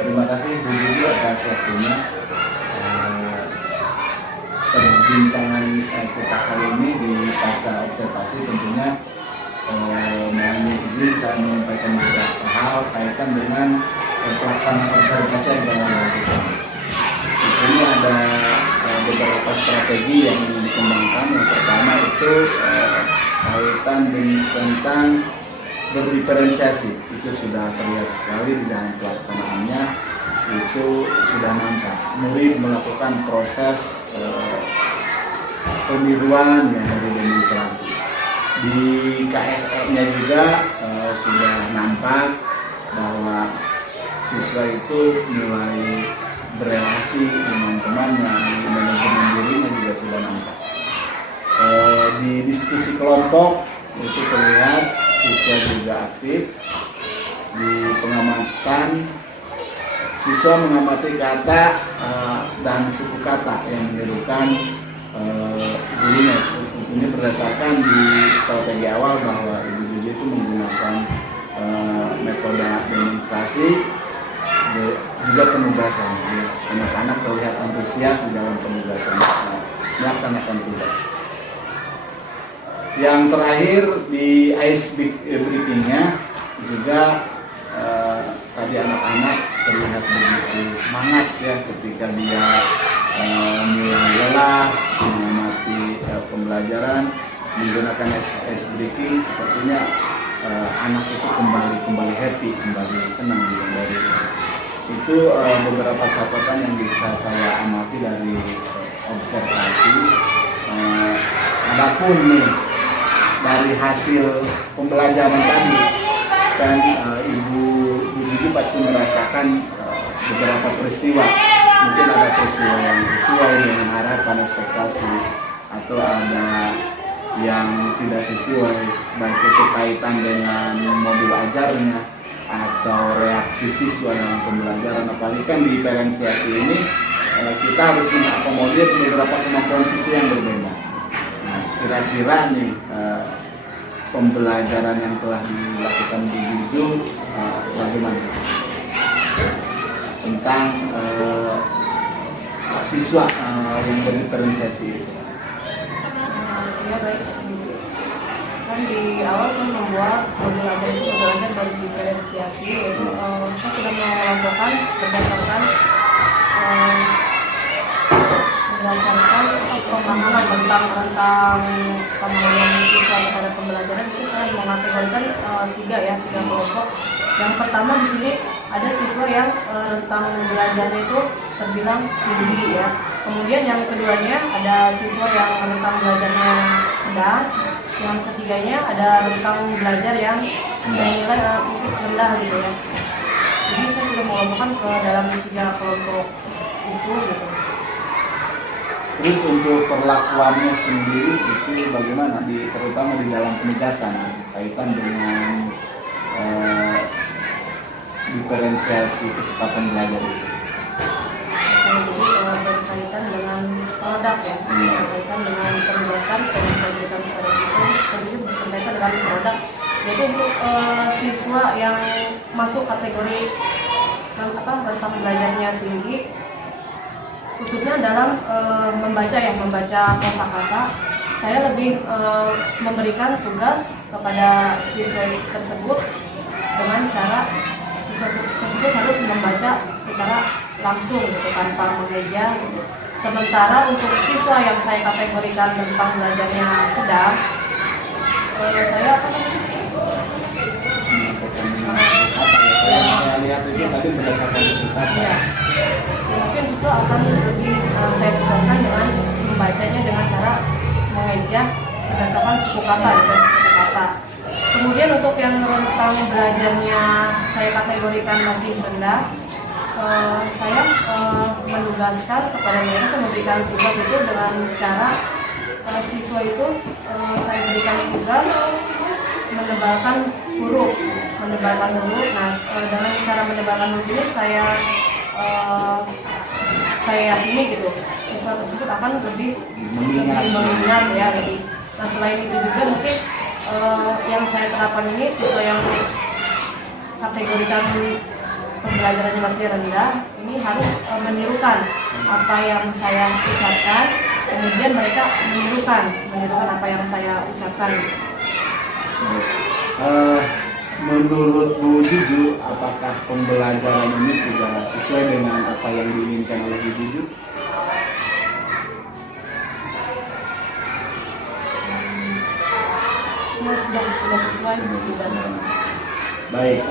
Terima kasih Bu Didi atas waktunya. Perbincangan kita kali ini di fase observasi tentunya mohon izin saya menyampaikan beberapa hal kaitan dengan pelaksanaan observasi yang telah dilakukan. Di sini ada beberapa strategi yang dikembangkan. Yang pertama itu kaitan dengan tentang berdiferensiasi. Itu sudah terlihat sekali di dalam pelaksanaannya, itu sudah nampak. Murid melakukan proses peniruan ya, dari demonstrasi. Di KSE-nya juga sudah nampak bahwa siswa itu mulai berelasi dengan temannya, di manajemen dirinya juga sudah nampak. Di diskusi kelompok itu terlihat siswa juga aktif. Di pengamatan, siswa mengamati kata dan suku kata yang menirukan dirinya. Ini berdasarkan di strategi awal bahwa Ibu Juji itu menggunakan metode demonstrasi juga penugasan. Anak-anak terlihat antusias di dalam penugasan melaksanakan tugas. Yang terakhir di ice breaking-nya juga tadi anak-anak terlihat begitu semangat ya ketika dia mulai lelah mengamati pembelajaran menggunakan ice breaking. Sepertinya anak itu kembali happy, kembali senang dari itu. Beberapa catatan yang bisa saya amati dari observasi. Adapun nih dari hasil pembelajaran tadi kan Ibu Didi pasti merasakan beberapa peristiwa. Mungkin ada peristiwa yang sesuai dengan harapan ekspektasi atau ada yang tidak sesuai, baik itu kaitan dengan modul ajarnya atau reaksi siswa dalam pembelajaran. Apalagi kan di diferensiasi ini kita harus mengakomodir beberapa kemampuan siswa yang berbeda. Nah, kira-kira nih pembelajaran yang telah dilakukan di Juju bagaimana tentang siswa yang berdiferensiasi itu? Ya baik, kan di awal saya membuat modul ajar itu modul ajar berdiferensiasi, yaitu saya sudah mengelompokkan berdasarkan pemahaman tentang pemahaman siswa terhadap pembelajaran. Itu saya mengategorikan tiga kelompok. Yang pertama di sini ada siswa yang tentang belajarnya itu terbilang tinggi ya. Kemudian yang keduanya ada siswa yang tentang belajarnya sedang. Yang ketiganya ada tentang belajar yang saya nilai rendah gitu ya. Jadi saya sudah mengelompokkan ke dalam tiga kelompok itu gitu. Terus untuk perlakuannya sendiri itu bagaimana, terutama di dalam penugasan kaitan dengan diferensiasi kecepatan belajar itu? Jadi berkaitan dengan produk ya, berkaitan dengan penugasan yang saya berikan kepada siswa, tentunya berkaitan dengan produk. Jadi untuk siswa yang masuk kategori tentang belajarnya tinggi, khususnya dalam membaca kosakata, saya lebih memberikan tugas kepada siswa tersebut dengan cara siswa tersebut harus membaca secara langsung gitu, tanpa mengeja gitu. Sementara untuk siswa yang saya kategorikan tentang belajarnya sedang, saya saya lihat itu tadi berdasarkan kata. Ya, mungkin siswa akan lebih saya tugaskan dengan membacanya dengan cara mengeja berdasarkan suku kata. Kemudian untuk yang tentang belajarnya saya kategorikan masih rendah, saya menugaskan kepada mereka, saya memberikan tugas itu dengan cara siswa itu saya berikan tugas menebalkan huruf. Nah, dengan cara menebalkan huruf ini saya yakini gitu siswa tersebut akan lebih mengingat ya lebih. Nah, selain itu juga mungkin yang saya terapkan ini siswa yang kategorikan pembelajarannya masih rendah, ini harus menirukan apa yang saya ucapkan, kemudian mereka menirukan apa yang saya ucapkan. Menurut Bu Juju, apakah pembelajaran ini sudah sesuai dengan apa yang diinginkan oleh Bu Juju? Ya, sudah sesuai. Sudah. Baik,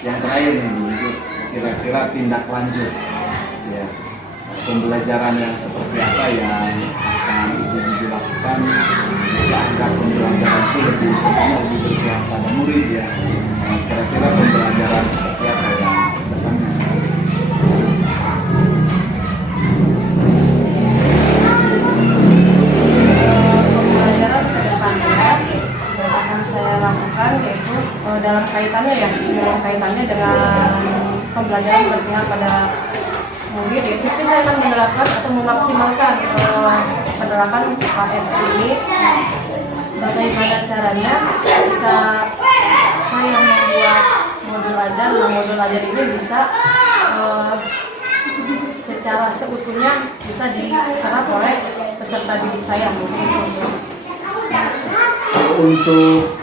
yang terakhir nih Bu Juju, kira-kira tindak lanjut ya, pembelajaran yang seperti apa yang akan Bu Juju lakukan agar pembelajaran itu lebih berpihak pada murid ya. Kira-kira pembelajaran seperti apa yang depannya? Pembelajaran ke depannya yang akan saya lakukan yaitu dalam kaitannya dengan pembelajaran berpihak pada murid, yaitu saya akan menerapkan atau memaksimalkan penerapan UKS ini. Bagaimana caranya? Ketika saya membuat modul ajar ini bisa secara seutuhnya bisa diserap oleh peserta didik saya. Untuk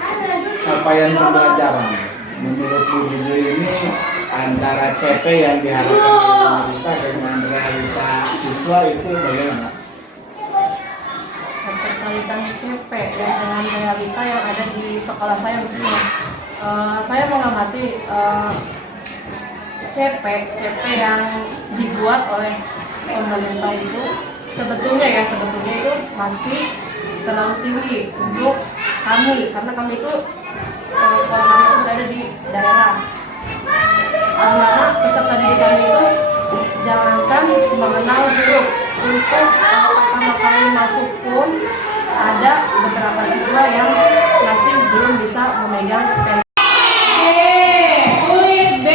capaian pembelajaran, menurut Bu Juju ini antara CP yang diharapkan oleh pemerintah dengan realita siswa itu bagaimana? Terkaitan CP dengan realita yang ada di sekolah saya khususnya, saya mengamati CP yang dibuat oleh pemerintah itu sebetulnya itu masih terlalu tinggi untuk kami, karena kami itu sekolah kami itu berada di daerah, dimana peserta didik kami itu jangankan mengenal huruf, untuk pertama kali masuk pun ada beberapa siswa yang masih belum bisa memegang pen. Tulis B.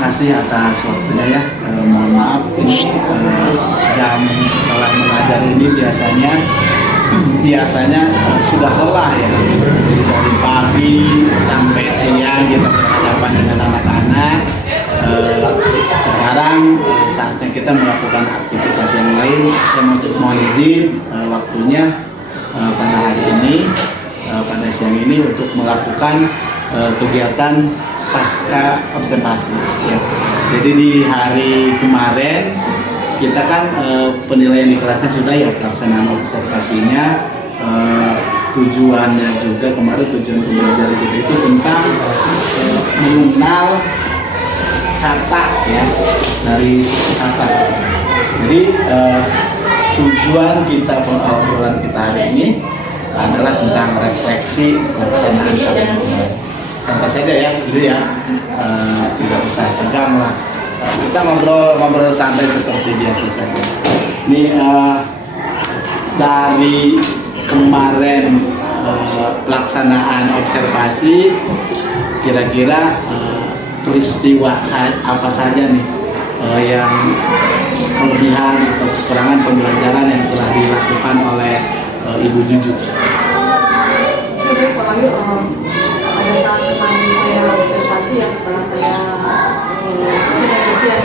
kasih atas waktunya ya. Mohon maaf ini jam setelah mengajar ini biasanya sudah lelah ya. Jadi dari pagi sampai siang kita berhadapan dengan anak-anak. Sekarang saatnya kita melakukan aktivitas yang lain. Saya mohon izin waktunya pada hari ini, pada siang ini untuk melakukan kegiatan pasca observasi ya. Jadi di hari kemarin kita kan penilaian di kelasnya sudah ya, pelaksanaan observasinya, tujuannya juga kemarin tujuan pembelajaran kita itu tentang mengenal kata ya, dari suku kata. Jadi tujuan kita obrolan kita hari ini adalah tentang refleksi pelaksanaan kata. Sampai saja ya, gitu ya, tidak usah tegang lah. Kita ngobrol santai seperti biasa saja. Ini dari kemarin pelaksanaan observasi, kira-kira peristiwa apa saja nih yang kelebihan atau kekurangan pembelajaran yang telah dilakukan oleh Ibu Juju. Pada saat kemarin saya observasi ya, setelah saya bisa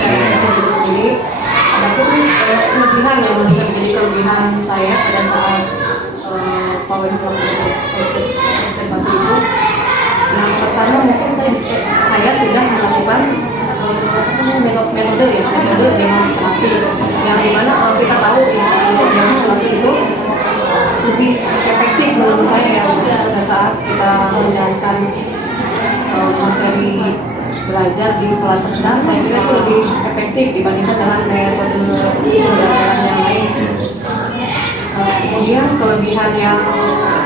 diri sendiri, ada pun kelebihan yang bisa menjadi kelebihan saya pada saat observasi itu. Yang pertama mungkin saya sudah melakukan metode demonstrasi, yang dimana kita tahu ya, demonstrasi itu lebih efektif menurut saya ya, pada saat kita menjelaskan materi belajar di kelas rendah. Saya kira itu lebih efektif dibandingkan dengan metode pembelajaran yang lain. Kemudian kelebihan yang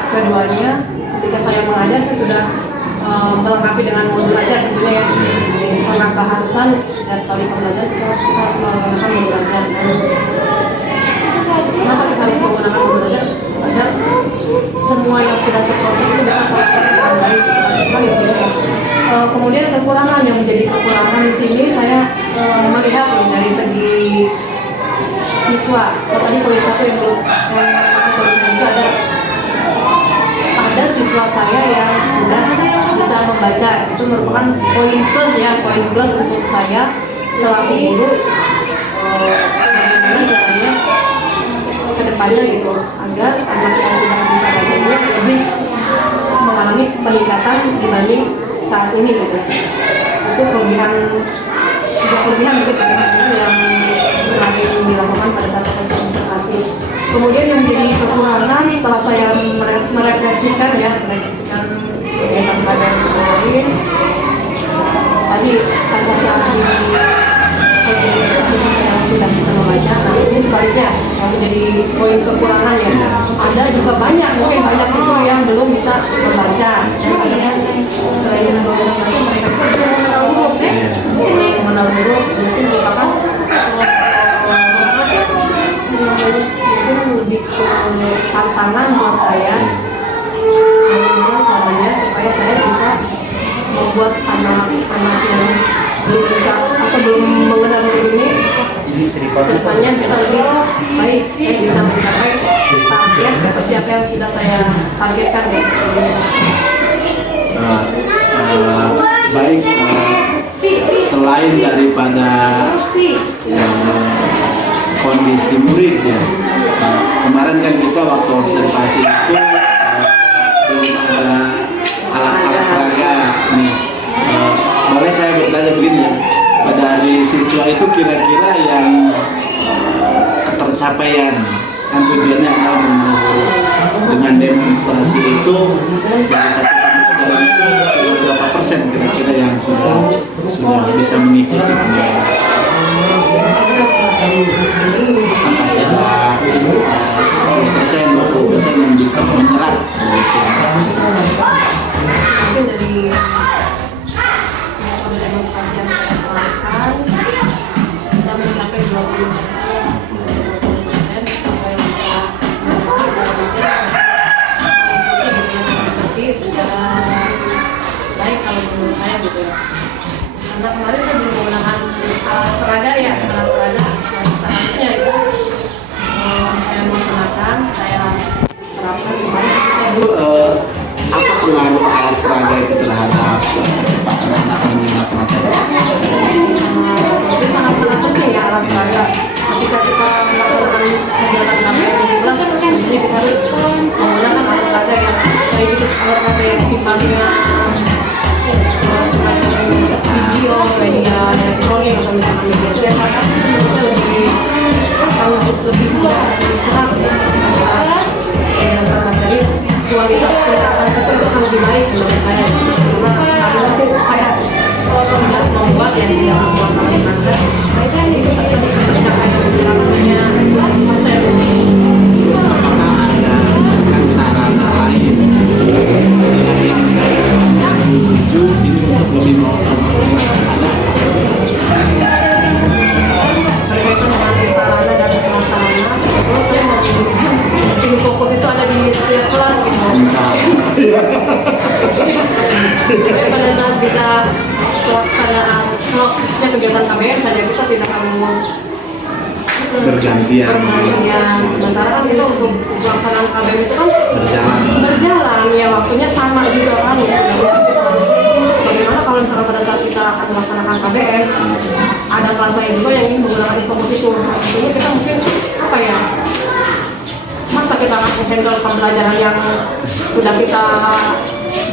keduanya, ketika saya mengajar saya sudah melengkapi dengan modul belajar tentunya ya. Karena keharusan dan kali pembelajaran kita harus menggunakan modul belajar. Kenapa kita harus menggunakan modul belajar? Agar semua yang sudah terkonsep itu bisa terlaksana dengan baik. Kemudian kekurangan yang menjadi kekurangan di sini saya melihat dari segi siswa. Tadi poin satu yang belum ada siswa saya yang sudah bisa membaca. Itu merupakan poin plus ya, poin plus untuk saya selaku guru. Bagaimana caranya kedepannya gitu, agar anak yang sudah bisa baca ini lebih mengalami peningkatan dibanding saat ini gitu. Itu kelebihan mungkin yang terakhir dilakukan pada saat observasi. Kemudian yang menjadi kekurangan setelah saya merefleksikan kegiatan pada kemarin, tadi pada saat saya sudah bisa membaca. Nah ini sebaliknya yang menjadi poin kekurangan ya. Ada juga mungkin banyak siswa yang belum bisa membaca. Makanya selain mereka mengenal huruf, mungkin merupakan lebih tantangan buat saya. Bagaimana caranya supaya saya bisa membuat anak-anak yang belum bisa atau belum mengenal huruf ini kedepannya bisa lebih baik, saya bisa mencapai target seperti apa yang sudah saya targetkan ya. Baik, selain daripada kondisi murid ya, kemarin kan kita waktu observasi itu belum ada alat-alat peraga nih. Boleh saya bertanya begini ya, dari siswa itu kira-kira yang ketercapaian kan tujuannya adalah dengan demonstrasi itu dari satu pembelajaran itu sudah berapa persen kira-kira yang sudah bisa mengikuti pembelajaran? Apa sudah 10%, 20% yang bisa menyerap begitu? Mungkin dari demonstrasi yang saya lakukan bisa mencapai 20% siswa yang bisa mengikuti secara baik kalau menurut saya gitu ya. Karena kemarin saya belum menggunakan misalnya semacam video, media elektronik atau misalkan media cetak, itu bisa lebih mudah diserap berdasarkan dari kualitas pendapat siswa itu akan lebih baik menurut saya. Karena saya tidak membuat yang tidak membuat bagaimana saya kan itu bisa mencapai namanya persen. Terus apakah ada misalkan sarana lain yang menuju ini untuk lebih berkaitan dengan sarana dan prasarana, sebetulnya saya mau menunjukkan tim fokus itu ada di setiap kelas gitu. Jadi pada saat kita pelaksanaan, kalau khususnya kegiatan KBM saja kita tidak harus bergantian. Sementara kan kita untuk pelaksanaan KBM itu kan berjalan ya, waktunya sama juga kan ya. Kita harus bagaimana kalau misalkan pada saat kita akan melaksanakan KBM ada kelas lain juga yang ingin menggunakan fokus itu. Artinya kita mungkin apa ya, masa kita akan handle pembelajaran yang sudah kita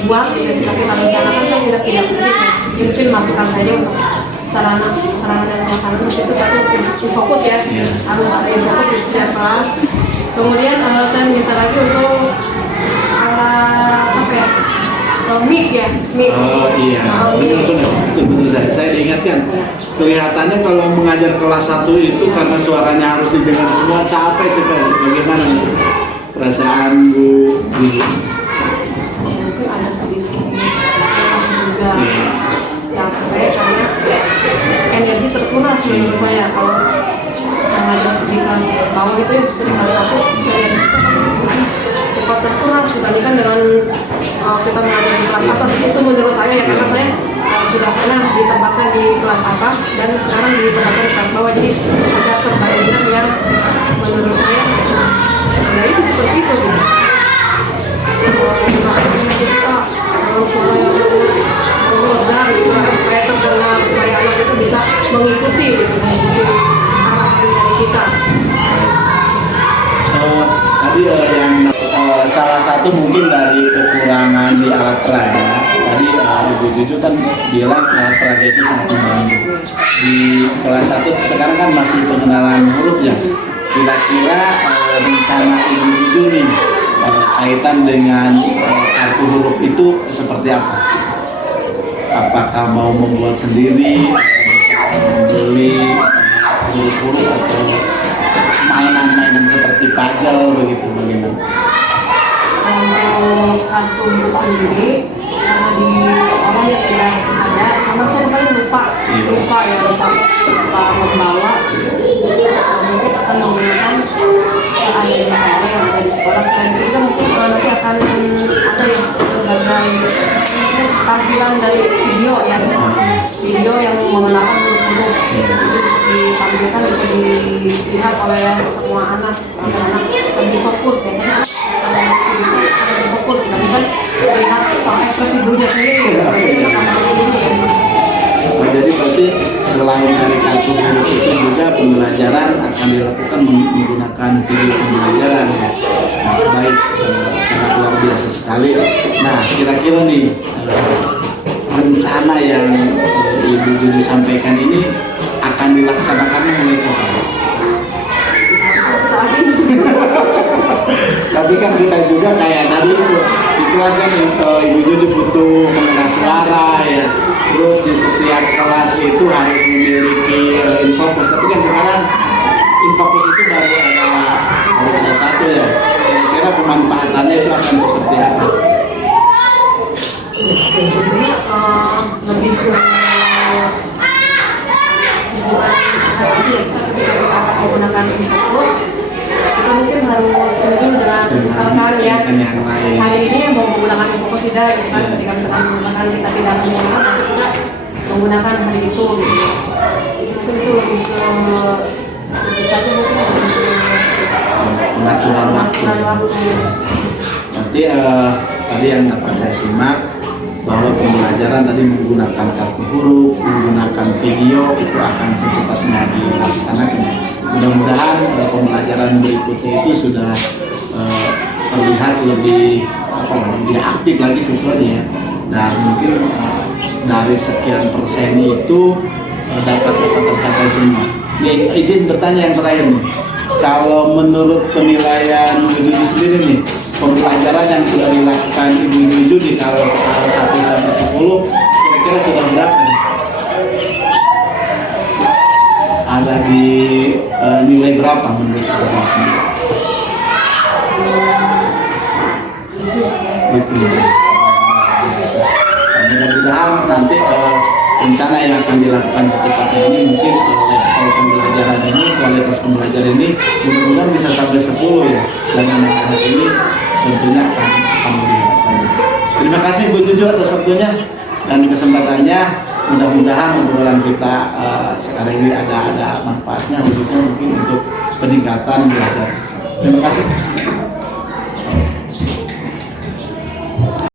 buat, ya sudah kita rencanakan kan tidak mungkin. Mungkin masukan saja untuk sarana dan prasarana itu satu fokus ya, harus ada yang fokus di setiap kelas. Kemudian saya minta lagi untuk alat apa ya, mic ya, mic. Oh iya, betul. Saya diingatkan. Kelihatannya kalau mengajar kelas 1 itu karena suaranya harus didengar semua capek sekali. Bagaimana perasaan Bu Gigi? Mungkin ada sedikit juga capek karena energi terkuras menurut saya. Kalau mengajar di kelas bawah itu yang sudah di kelas 1 energi cepat terkuras dibandingkan dengan kita mengajar di kelas atas. Itu menurut saya ya, karena saya sudah pernah ditempatkan di kelas atas dan sekarang ditempatkan di kelas bawah, jadi ada perbandingan yang menurut saya ya itu seperti itu gitu. Makanya kita suara yang terus mengeluarkan gitu, supaya terdengar, supaya anak itu bisa mengikuti gitu, mengikuti arahan dari kita. Tadi yang salah satu mungkin dari kekurangan di alat peraga. Tadi Ibu Juju kan bilang alat peraga itu sangat membantu. Di kelas 1 sekarang kan masih pengenalan huruf ya. Kira-kira rencana Ibu Juju nih kaitan dengan kartu huruf itu seperti apa? Apakah mau membuat sendiri, membeli huruf-huruf atau mainan-mainan seperti puzzle begitu, bagaimana? Untuk kartu huruf sendiri karena di sekolah ya sudah ada, karena saya paling lupa membawa. Mungkin akan menggunakan seadanya saja yang ada di sekolah. Selain itu juga mungkin nanti akan ada yang berbagai tampilan dari video ya, video yang mengenalkan huruf ditampilkan bisa dilihat oleh semua anak lebih fokus. Biasanya lebih fokus dibandingkan melihat ekspresi gurunya sendiri. Jadi berarti selain dari kartu huruf itu juga pembelajaran akan dilakukan menggunakan video pembelajaran. Nah, baik, sangat luar biasa sekali. Nah, kira-kira nih rencana yang Ibu Juju sampaikan ini akan dilaksanakan mulai kapan? Tapi kan kita juga kayak tadi itu di kelas kan Ibu Juju butuh mengenal suara ya. Terus di setiap kelas itu harus memiliki infokus. Tapi kan sekarang infokus itu baru ada satu ya. Kira-kira pemanfaatannya itu akan seperti apa? Lebih ke hubungan interaksi ya, ketika kita akan menggunakan infokus kita mungkin harus sering dengan rekan ya. Hari ini yang mau menggunakan infokus tidak gitu kan, ketika misalkan menggunakan kita tidak menggunakan, nanti kita menggunakan hari itu gitu. Mungkin itu lebih ke saja mungkin lebih ke pengaturan waktu. Nanti tadi yang dapat saya simak bahwa pembelajaran tadi menggunakan kartu huruf, menggunakan video itu akan secepatnya dilaksanakan. Mudah-mudahan pembelajaran berikutnya itu sudah terlihat lebih lebih aktif lagi siswanya ya. Dan mungkin dari sekian persen itu dapat tercapai semua. Nih, izin bertanya yang terakhir nih. Kalau menurut penilaian Bu Juju sendiri nih, pembelajaran yang sudah dilakukan Ibu Juju di kalau skala 1 sampai 10 kira-kira sudah berapa nih? Ada di nilai berapa menurut Ibu Juju sendiri? Itu biasa. Mudah-mudahan nanti rencana yang akan dilakukan secepatnya ini mungkin level pembelajaran ini, kualitas pembelajaran ini mudah-mudahan bisa sampai 10 ya, dan anak-anak ini tentunya akan melihat. Terima kasih Bu Juju atas waktunya dan kesempatannya. Mudah-mudahan obrolan kita sekarang ini ada manfaatnya, khususnya mungkin untuk peningkatan belajar. Terima kasih.